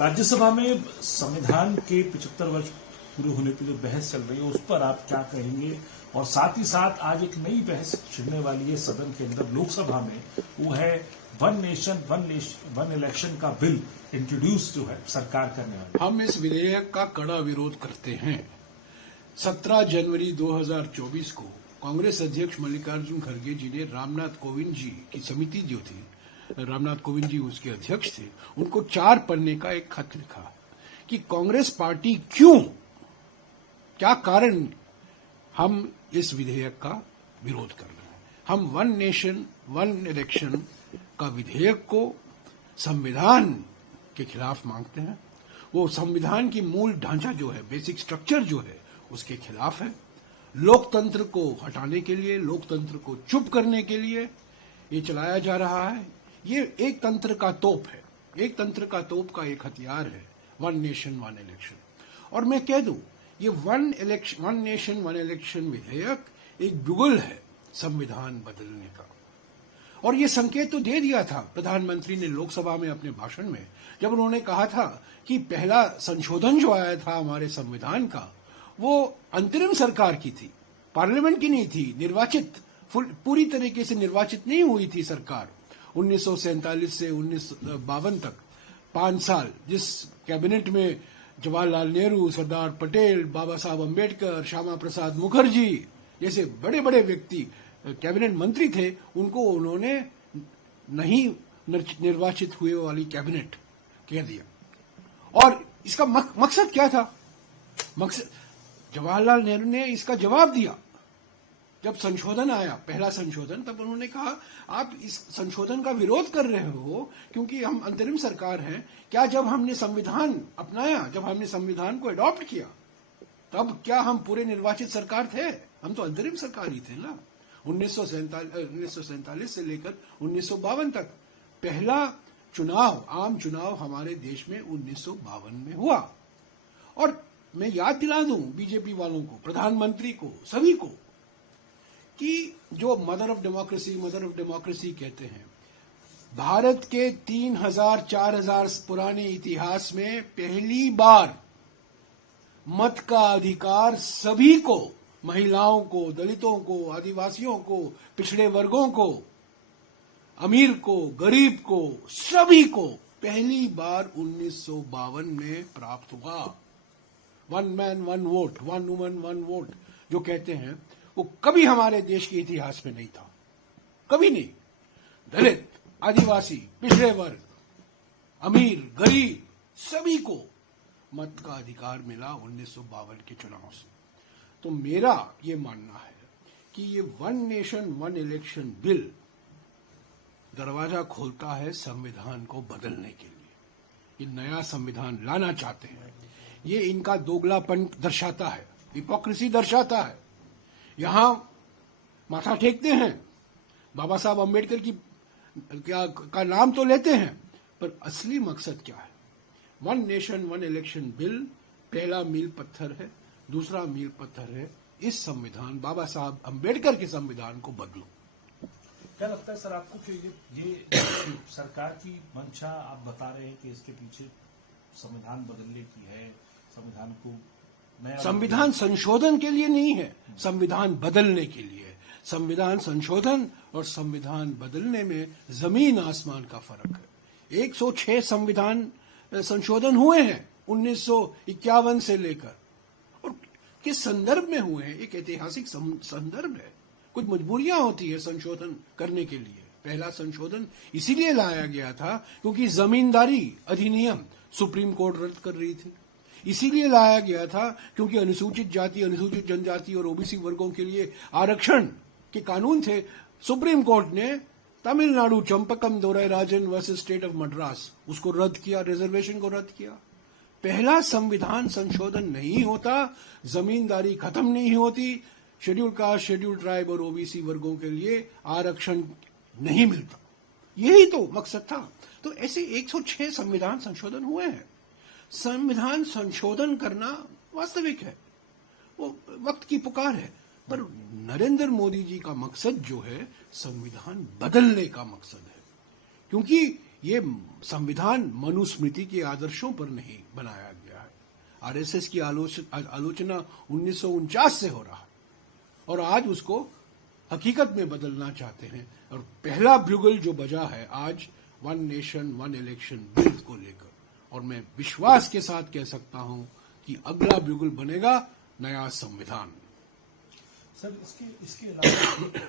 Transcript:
राज्यसभा में संविधान के 75 वर्ष पूरे होने पे जो बहस चल रही है उस पर आप क्या कहेंगे? और साथ ही साथ आज एक नई बहस छिड़ने वाली है सदन के अंदर, लोकसभा में, वो है वन नेशन वन इलेक्शन का बिल इंट्रोड्यूस जो है सरकार करने वाली। हम इस विधेयक का कड़ा विरोध करते हैं। 17 जनवरी 2024 को कांग्रेस अध्यक्ष मल्लिकार्जुन खड़गे जी ने रामनाथ कोविंद जी की समिति जो थी, रामनाथ कोविंद जी उसके अध्यक्ष थे, उनको 4 पन्ने का एक खत लिखा कि कांग्रेस पार्टी क्या कारण हम इस विधेयक का विरोध कर रहे हैं। हम वन नेशन वन इलेक्शन का विधेयक को संविधान के खिलाफ मांगते हैं। वो संविधान की मूल ढांचा जो है, बेसिक स्ट्रक्चर जो है, उसके खिलाफ है। लोकतंत्र को हटाने के लिए, लोकतंत्र को चुप करने के लिए ये चलाया जा रहा है। ये एक तंत्र का तोप है, एक तंत्र का तोप का एक हथियार है वन नेशन वन इलेक्शन। और मैं कह दूं, ये वन नेशन वन इलेक्शन विधेयक एक जुगल है संविधान बदलने का। और ये संकेत तो दे दिया था प्रधानमंत्री ने लोकसभा में अपने भाषण में, जब उन्होंने कहा था कि पहला संशोधन जो आया था हमारे संविधान का, वो अंतरिम सरकार की थी, पार्लियामेंट की नहीं थी, निर्वाचित, पूरी तरीके से निर्वाचित नहीं हुई थी सरकार। 1947 से 1952 तक 5 साल जिस कैबिनेट में जवाहरलाल नेहरू, सरदार पटेल, बाबा साहब अम्बेडकर, श्यामा प्रसाद मुखर्जी जैसे बड़े बड़े व्यक्ति कैबिनेट मंत्री थे, उनको उन्होंने नहीं निर्वाचित हुए वाली कैबिनेट कह दिया। और इसका मकसद क्या था? मकसद, जवाहरलाल नेहरू ने इसका जवाब दिया जब संशोधन आया, पहला संशोधन, तब उन्होंने कहा आप इस संशोधन का विरोध कर रहे हो क्योंकि हम अंतरिम सरकार हैं। क्या जब हमने संविधान अपनाया, जब हमने संविधान को अडॉप्ट किया, तब क्या हम पूरे निर्वाचित सरकार थे? हम तो अंतरिम सरकार ही थे ना। 1947 से लेकर 1952 तक पहला चुनाव, आम चुनाव हमारे देश में 1952 में हुआ। और मैं याद दिला दूं बीजेपी वालों को, प्रधानमंत्री को, सभी को, कि जो मदर ऑफ डेमोक्रेसी कहते हैं, भारत के 3000-4000 पुराने इतिहास में पहली बार मत का अधिकार सभी को, महिलाओं को, दलितों को, आदिवासियों को, पिछड़े वर्गों को, अमीर को, गरीब को, सभी को पहली बार 1952 में प्राप्त हुआ। One man one vote, one woman one vote जो कहते हैं, वो कभी हमारे देश के इतिहास में नहीं था, कभी नहीं। दलित, आदिवासी, पिछड़े वर्ग, अमीर, गरीब, सभी को मत का अधिकार मिला 1952 के चुनाव से। तो मेरा ये मानना है कि ये one nation one election bill दरवाजा खोलता है संविधान को बदलने के लिए। ये नया संविधान लाना चाहते हैं, ये इनका दोगलापन दर्शाता है, हिपोक्रेसी दर्शाता है। यहां माथा टेकते हैं, बाबा साहब अम्बेडकर की का नाम तो लेते हैं, पर असली मकसद क्या है? One nation one election bill पहला मील पत्थर है। दूसरा मील पत्थर है इस संविधान, बाबा साहब अम्बेडकर के संविधान को बदलो। क्या लगता है सर आपको कि ये सरकार की मंशा आप बता रहे हैं कि इसके पीछे संविधान बदलने की है, संविधान को संविधान संशोधन के लिए नहीं है, संविधान बदलने के लिए। संविधान संशोधन और संविधान बदलने में जमीन आसमान का फर्क है। 106 संविधान संशोधन हुए हैं 1951 से लेकर, और किस संदर्भ में हुए हैं? एक ऐतिहासिक संदर्भ है, कुछ मजबूरियां होती है संशोधन करने के लिए। पहला संशोधन इसीलिए लाया गया था क्योंकि जमींदारी अधिनियम सुप्रीम कोर्ट रद्द कर रही थी। इसीलिए लाया गया था क्योंकि अनुसूचित जाति, अनुसूचित जनजाति और ओबीसी वर्गों के लिए आरक्षण के कानून थे। सुप्रीम कोर्ट ने Tamil Nadu Champakam Dorairajan versus state of Madras, उसको रद्द किया, रिजर्वेशन को रद्द किया। पहला संविधान संशोधन नहीं होता, जमींदारी खत्म नहीं होती, शेड्यूल कास्ट, शेड्यूल ट्राइब और ओबीसी वर्गों के लिए आरक्षण नहीं मिलता। यही तो मकसद था। तो ऐसे 106 संविधान संशोधन हुए हैं। संविधान संशोधन करना वास्तविक है, वो वक्त की पुकार है, पर नरेंद्र मोदी जी का मकसद जो है संविधान बदलने का मकसद है। क्योंकि ये संविधान मनुस्मृति के आदर्शों पर नहीं बनाया गया है। आरएसएस की आलोचना 1949 से हो रहा है और आज उसको हकीकत में बदलना चाहते हैं। और पहला ब्यूगल जो बजा है आज one nation one election bill को लेकर, और मैं विश्वास के साथ कह सकता हूं कि अगला ब्यूगल बनेगा नया संविधान। सर, इसके अलावा